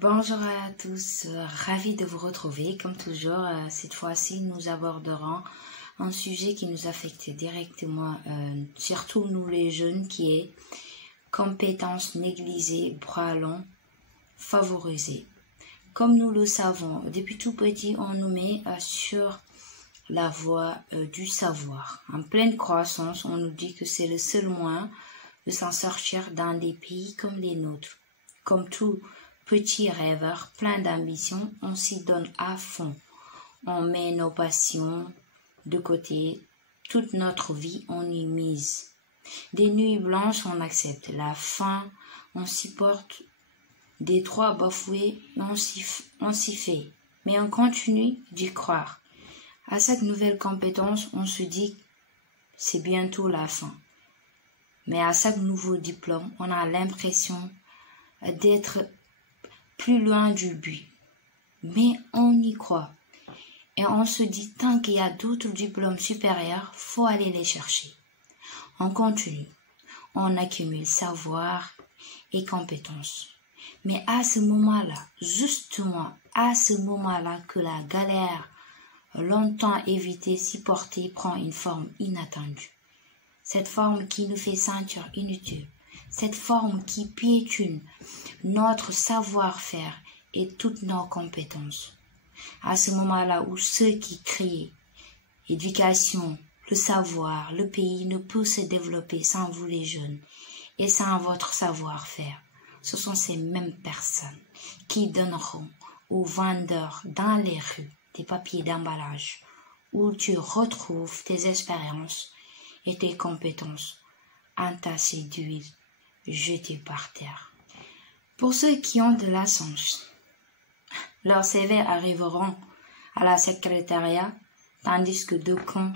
Bonjour à tous, ravi de vous retrouver. Comme toujours, cette fois-ci, nous aborderons un sujet qui nous affecte directement, surtout nous les jeunes, qui est compétences négligées, bras longs, favorisées. Comme nous le savons, depuis tout petit, on nous met sur la voie du savoir. En pleine croissance, on nous dit que c'est le seul moyen de s'en sortir dans des pays comme les nôtres. Comme tout petit rêveur plein d'ambition, on s'y donne à fond. On met nos passions de côté. Toute notre vie, on y mise. Des nuits blanches, on accepte. La faim, on supporte. Des droits bafoués, on s'y fait. Mais on continue d'y croire. À cette nouvelle compétence, on se dit c'est bientôt la fin. Mais à chaque nouveau diplôme, on a l'impression d'être plus loin du but. Mais on y croit. Et on se dit, tant qu'il y a d'autres diplômes supérieurs, faut aller les chercher. On continue. On accumule savoir et compétences. Mais à ce moment-là, justement, à ce moment-là que la galère longtemps évitée, supportée, prend une forme inattendue. Cette forme qui nous fait sentir inutile. Cette forme qui piétine notre savoir-faire et toutes nos compétences. À ce moment-là où ceux qui crient éducation, le savoir, le pays ne peut se développer sans vous les jeunes et sans votre savoir-faire. Ce sont ces mêmes personnes qui donneront aux vendeurs dans les rues des papiers d'emballage où tu retrouves tes expériences et tes compétences entassées d'huile, jetées par terre. Pour ceux qui ont de la chance, leurs CV arriveront à la secrétariat, tandis que d'aucuns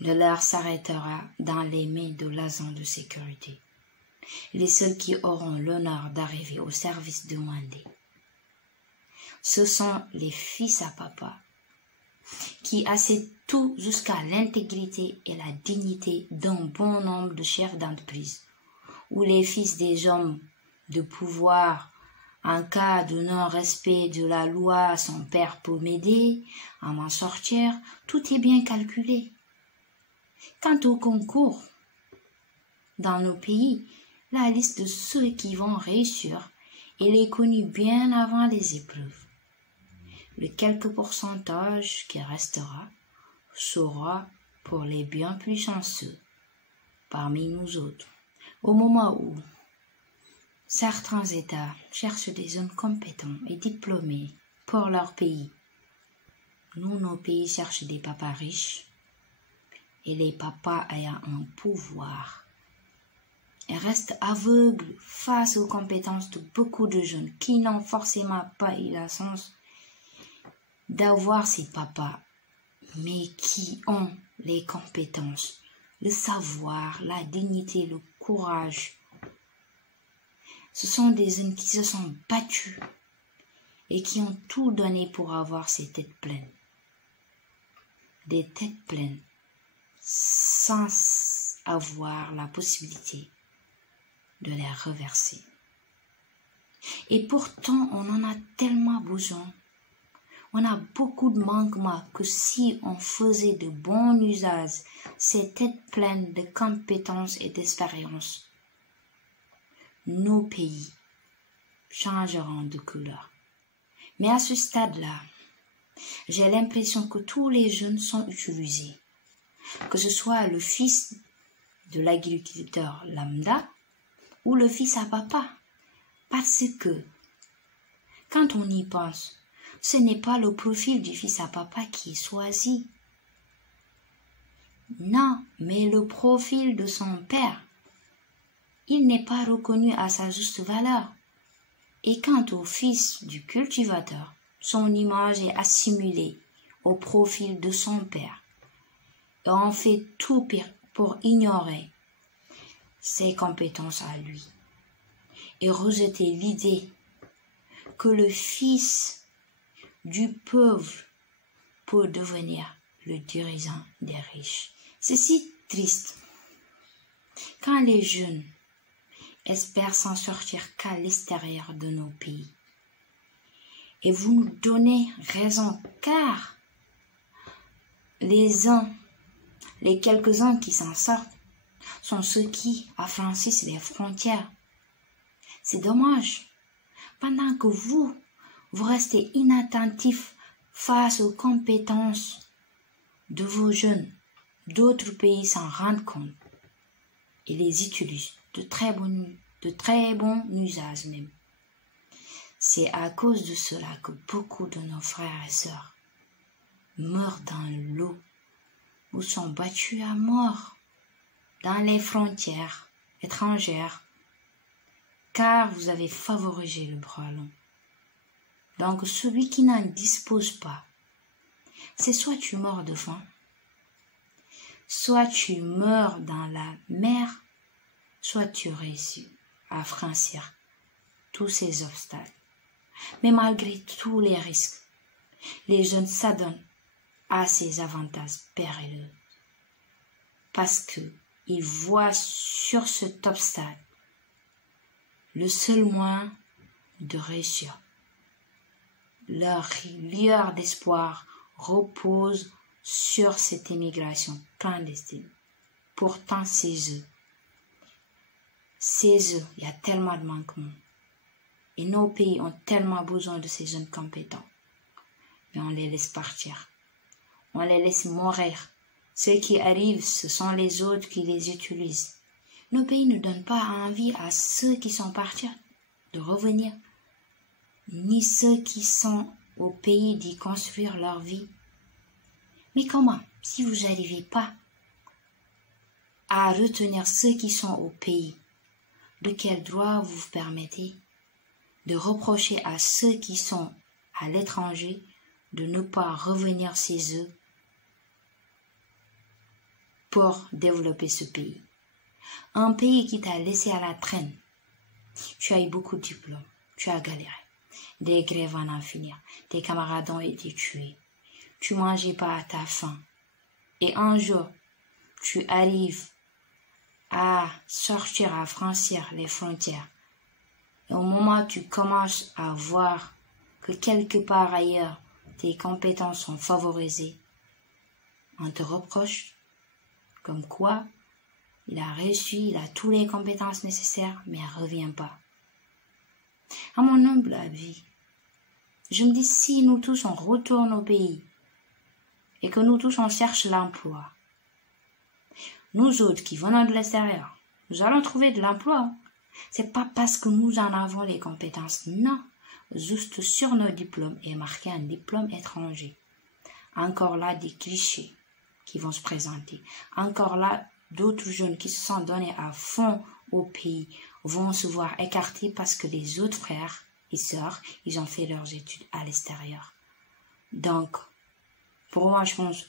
de leur s'arrêtera dans les mains de l'agent de sécurité. Les seuls qui auront l'honneur d'arriver au service demandé, ce sont les fils à papa, qui assaient tout jusqu'à l'intégrité et la dignité d'un bon nombre de chefs d'entreprise, ou les fils des hommes de pouvoir. En cas de non-respect de la loi, son père peut m'aider à m'en sortir, tout est bien calculé. Quant au concours, dans nos pays, la liste de ceux qui vont réussir, elle est connue bien avant les épreuves. Le quelques pourcentage qui restera sera pour les bien plus chanceux parmi nous autres. Au moment où certains États cherchent des jeunes compétents et diplômés pour leur pays, nous, nos pays cherchent des papas riches et les papas ayant un pouvoir et restent aveugles face aux compétences de beaucoup de jeunes qui n'ont forcément pas eu la chance d'avoir ces papas, mais qui ont les compétences, le savoir, la dignité, le courage. Ce sont des jeunes qui se sont battus et qui ont tout donné pour avoir ces têtes pleines. Des têtes pleines sans avoir la possibilité de les reverser. Et pourtant, on en a tellement besoin. On a beaucoup de manquements que si on faisait de bons usages, ces têtes pleines de compétences et d'expérience, nos pays changeront de couleur. Mais à ce stade-là, j'ai l'impression que tous les jeunes sont utilisés, que ce soit le fils de l'agriculteur lambda ou le fils à papa, parce que quand on y pense, ce n'est pas le profil du fils à papa qui est choisi. Non, mais le profil de son père. Il n'est pas reconnu à sa juste valeur. Et quant au fils du cultivateur, son image est assimilée au profil de son père. Et on fait tout pour ignorer ses compétences à lui et rejeter l'idée que le fils du pauvre peut devenir le dirigeant des riches. C'est si triste quand les jeunes espèrent s'en sortir qu'à l'extérieur de nos pays. Et vous nous donnez raison, car les quelques-uns qui s'en sortent, sont ceux qui affranchissent les frontières. C'est dommage. Pendant que vous restez inattentifs face aux compétences de vos jeunes, d'autres pays s'en rendent compte et les utilisent de très bons usages même. C'est à cause de cela que beaucoup de nos frères et sœurs meurent dans l'eau ou sont battus à mort dans les frontières étrangères, car vous avez favorisé le bras long. Donc celui qui n'en dispose pas, c'est soit tu meurs de faim, soit tu meurs dans la mer, soit tu réussis à franchir tous ces obstacles. Mais malgré tous les risques, les jeunes s'adonnent à ces avantages périlleux parce qu'ils voient sur cet obstacle le seul moyen de réussir. Leur lueur d'espoir repose sur cette immigration clandestine. Pourtant, ces œufs, il y a tellement de manquements. Et nos pays ont tellement besoin de ces jeunes compétents. Mais on les laisse partir. On les laisse mourir. Ceux qui arrivent, ce sont les autres qui les utilisent. Nos pays ne donnent pas envie à ceux qui sont partis de revenir, ni ceux qui sont au pays d'y construire leur vie. Mais comment, si vous n'arrivez pas à retenir ceux qui sont au pays, de quel droit vous permettez de reprocher à ceux qui sont à l'étranger de ne pas revenir chez eux pour développer ce pays? Un pays qui t'a laissé à la traîne. Tu as eu beaucoup de diplômes, tu as galéré, des grèves en en finir, tes camarades ont été tués, tu mangeais pas à ta faim. Et un jour, tu arrives à sortir, à franchir les frontières. Et au moment où tu commences à voir que quelque part ailleurs, tes compétences sont favorisées, on te reproche comme quoi il a réussi, il a toutes les compétences nécessaires, mais il ne revient pas. À mon humble avis, je me dis, si nous tous on retourne au pays et que nous tous on cherche l'emploi, nous autres qui venons de l'extérieur, nous allons trouver de l'emploi. C'est pas parce que nous en avons les compétences, non. Juste sur nos diplômes est marqué un diplôme étranger. Encore là, des clichés qui vont se présenter. Encore là, d'autres jeunes qui se sont donnés à fond au pays vont se voir écartés parce que les autres frères et sœurs, ils ont fait leurs études à l'extérieur. Donc, pour moi, je pense,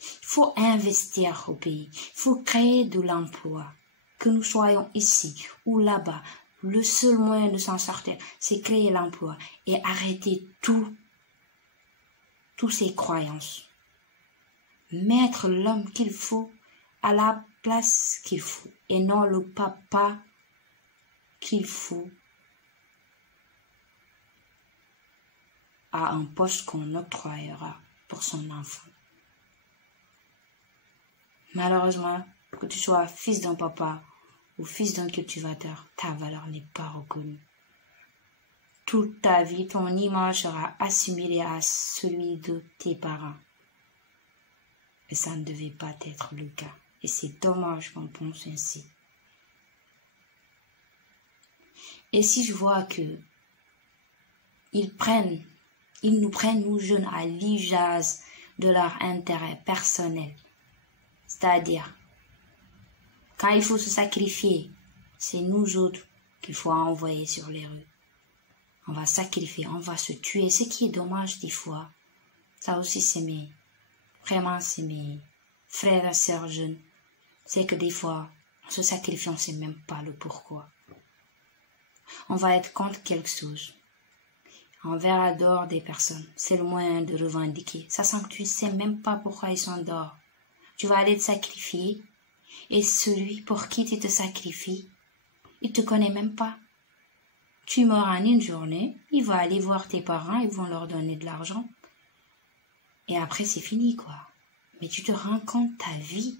il faut investir au pays. Il faut créer de l'emploi. Que nous soyons ici ou là-bas, le seul moyen de s'en sortir, c'est créer l'emploi et arrêter toutes ces croyances. Mettre l'homme qu'il faut à la place qu'il faut et non le papa qu'il faut à un poste qu'on octroyera pour son enfant. Malheureusement, que tu sois fils d'un papa ou fils d'un cultivateur, ta valeur n'est pas reconnue. Toute ta vie, ton image sera assimilée à celui de tes parents. Et ça ne devait pas être le cas. Et c'est dommage qu'on pense ainsi. Et si je vois que ils nous prennent, nous jeunes, à l'usage de leur intérêt personnel, c'est-à-dire, quand il faut se sacrifier, c'est nous autres qu'il faut envoyer sur les rues. On va sacrifier, on va se tuer. Ce qui est dommage des fois, ça aussi c'est mes frères et sœurs jeunes. C'est que des fois, on se sacrifie, on ne sait même pas le pourquoi. On va être contre quelque chose. On verra dehors des personnes. C'est le moyen de revendiquer. Ça sent que tu ne sais même pas pourquoi ils sont dehors. Tu vas aller te sacrifier. Et celui pour qui tu te sacrifies, il ne te connaît même pas. Tu meurs en une journée, il va aller voir tes parents, ils vont leur donner de l'argent. Et après, c'est fini, quoi. Mais tu te rends compte, ta vie,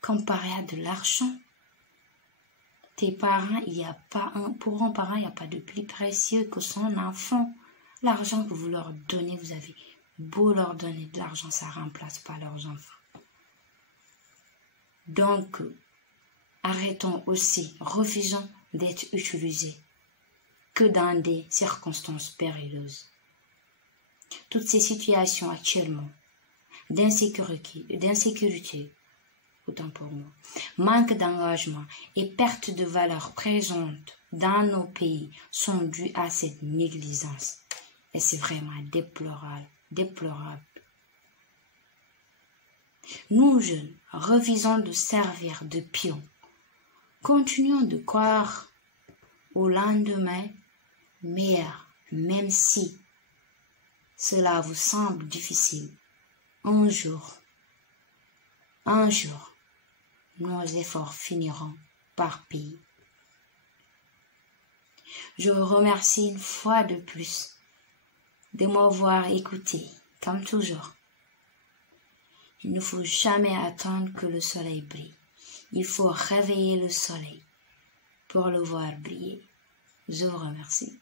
comparée à de l'argent. Tes parents, pour un parent, il n'y a pas de plus précieux que son enfant. L'argent que vous leur donnez, vous avez beau leur donner de l'argent, ça ne remplace pas leurs enfants. Donc, arrêtons aussi, refusons d'être utilisés que dans des circonstances périlleuses. Toutes ces situations actuellement d'insécurité, autant pour moi, manque d'engagement et perte de valeur présente dans nos pays sont dues à cette négligence. Et c'est vraiment déplorable. Nous, jeunes, refusons de servir de pions. Continuons de croire au lendemain meilleur, même si cela vous semble difficile. Un jour, nos efforts finiront par payer. Je vous remercie une fois de plus de m'avoir écouté, comme toujours. Il ne faut jamais attendre que le soleil brille. Il faut réveiller le soleil pour le voir briller. Je vous remercie.